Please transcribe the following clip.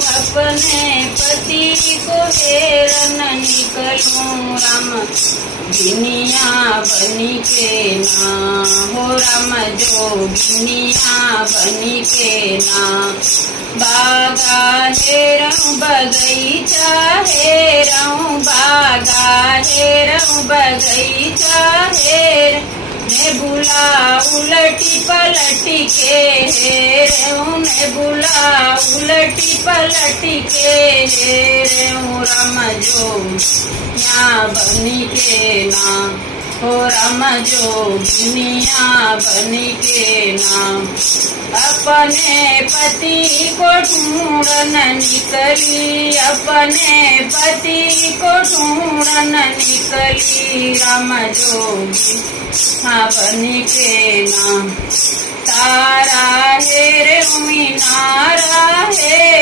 अपने पति को हेरन निकलूं। राम जोगिनिया बनी के ना, हो राम जोगिनिया बनी के ना। बागा हेरऊं बगीचा हेरऊं, बागा हेरऊं बगीचा हेर। ने बुला उलटी पलटी के हेरऊं, ने बुला उलटी पलटी के हेरऊं। राम जोगिनिया बनी के ना, हो राम जोगिनिया बनी के ना। अपने पति को ढूंढन निकली, अपने पति को ढूंढन निकली। राम जोगिनिया बनी के ना। तारा हेर मीनारा है।